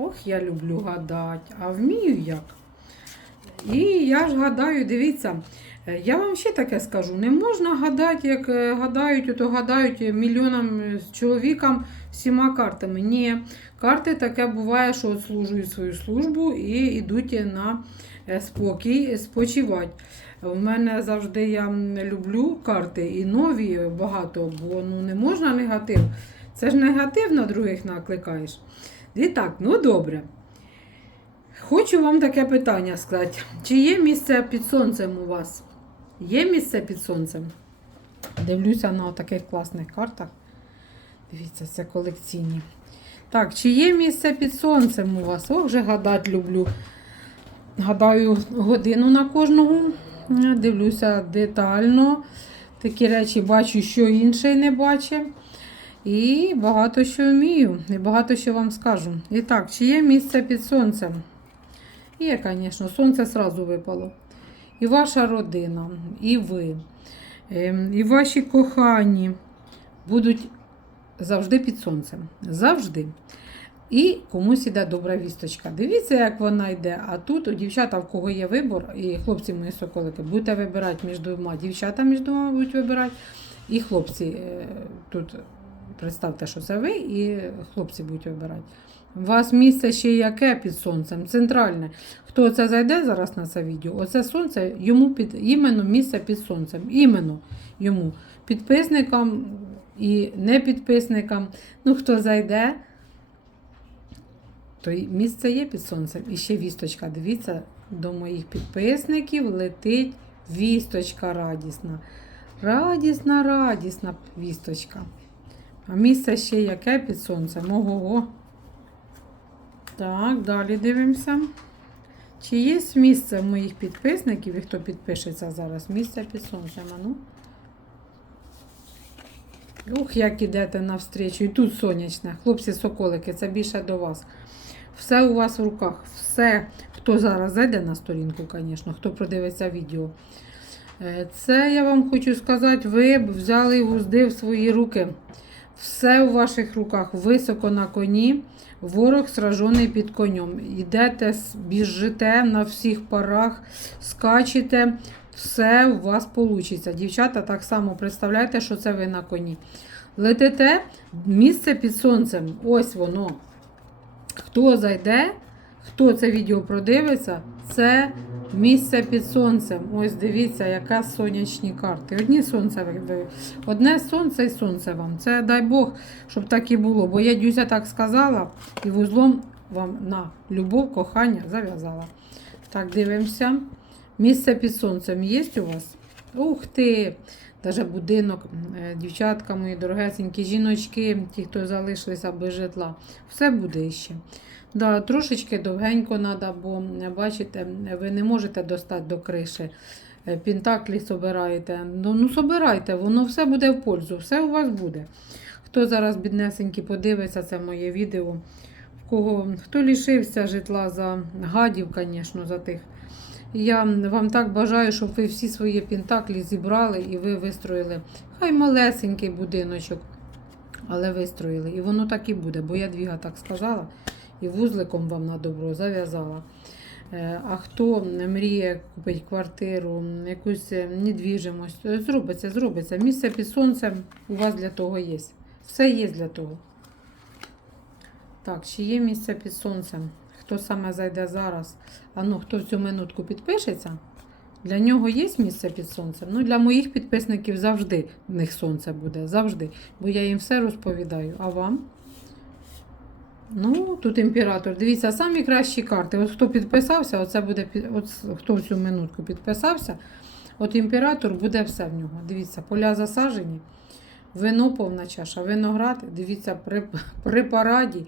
Ох, я люблю гадати, а вмію як. І я ж гадаю, дивіться, е, я вам ще таке скажу: не можна гадати, як е, гадають, ото гадають мільйонам е, чоловікам всіма картами. Ні, карти таке буває, що відслужують свою службу і йдуть на спокій спочивати. У мене завжди я люблю карти і нові багато, бо ну, не можна негатив. Це ж негатив на других накликаєш. І так, ну добре. Хочу вам таке питання сказати. Чи є місце під сонцем у вас? Є місце під сонцем? Дивлюся на таких класних картах. Дивіться, це колекційні. Так, чи є місце під сонцем у вас? Ох, вже гадати люблю. Гадаю годину на кожного. Дивлюся детально. Такі речі бачу, що інший не бачить. І багато що вмію, і багато що вам скажу. І так, чи є місце під сонцем? Є, звісно, сонце одразу випало. І ваша родина, і ви, ем, і ваші кохані будуть завжди під сонцем. Завжди. І комусь іде добра вісточка. Дивіться, як вона йде. А тут у дівчата, в кого є вибор, і хлопці мої соколики, будете вибирати між двома. Дівчата між двома будуть вибирати. І хлопці е, тут представте, що це ви, і хлопці будуть вибирати. У вас місце ще яке під сонцем? Центральне. Хто це зайде зараз на це відео? Оце сонце йому під іменно місце під сонцем. Іменно йому. Підписникам і не підписникам. Ну, хто зайде, то місце є під сонцем. І ще вісточка. Дивіться, до моїх підписників летить вісточка радісна. Радісна, радісна вісточка. А місце ще яке під сонцем? Ого-го. Так, далі дивимося. Чи є місце в моїх підписників, і хто підпишеться зараз? Місце під сонцем. Ну. Ух, як ідете навстрічу. І тут сонячне. Хлопці, соколики, це більше до вас. Все у вас в руках. Все, хто зараз зайде на сторінку, звісно, хто продивиться відео. Е, Це я вам хочу сказати, ви б взяли вузди в свої руки. Все у ваших руках високо на коні. Ворог сражений під конем. Йдете, біжите на всіх парах, скачете, все у вас вийде. Дівчата, так само представляйте, що це ви на коні. Летите місце під сонцем. Ось воно. Хто зайде, хто це відео продивиться, це місце під сонцем. Ось дивіться, яка сонячні карти. Одні сонце одне сонце і сонце вам. Це дай Бог, щоб так і було. Бо я Дюся так сказала і вузлом вам на любов, кохання зав'язала. Так, дивимося. Місце під сонцем є у вас? Ух ти! Даже будинок, е, дівчатка мої дорогесенькі, жіночки, ті, хто залишилися без житла. Все буде ще. Да, трошечки довгенько треба, бо бачите, ви не можете достати до криші. Е, Пінтаклі собираєте. Ну, ну собирайте, воно все буде в пользу, все у вас буде. Хто зараз, біднесенький, подивиться це моє відео, в кого хто лишився житла за гадів, звісно, за тих. Я вам так бажаю, щоб ви всі свої пентаклі зібрали і ви вистроїли. Хай малесенький будиночок, але вистроїли. І воно так і буде, бо я двіга так сказала, і вузликом вам на добро зав'язала. Е, А хто мріє купити квартиру, якусь е, недвіжимость, е, зробиться, зробиться. Місце під сонцем у вас для того є. Все є для того. Так, чи є місце під сонцем? Хто саме зайде зараз? А ну, хто в цю минутку підпишеться? Для нього є місце під сонцем. Ну, для моїх підписників завжди в них сонце буде. Завжди. Бо я їм все розповідаю. А вам? Ну, тут імператор. Дивіться, самі кращі карти. От хто підписався, оце буде от хто в цю минутку підписався, от імператор буде все в нього. Дивіться, поля засажені, вино повна чаша, виноград, дивіться, при, при параді.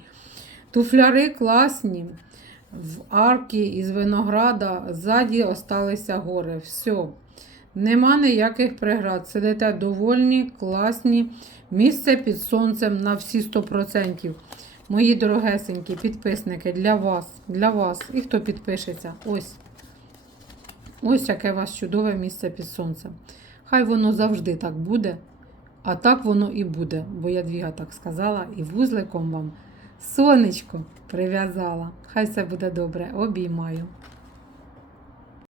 Туфляри класні. В арки із винограда ззаді осталися гори. Все. Нема ніяких преград. Сидите довольні, класні. Місце під сонцем на всі 100%. Мої дорогесенькі підписники для вас, для вас. І хто підпишеться. Ось. Ось яке у вас чудове місце під сонцем. Хай воно завжди так буде, а так воно і буде, бо я двіга так сказала, і вузликом вам Сонечко прив'язала. Хай все буде добре. Обіймаю.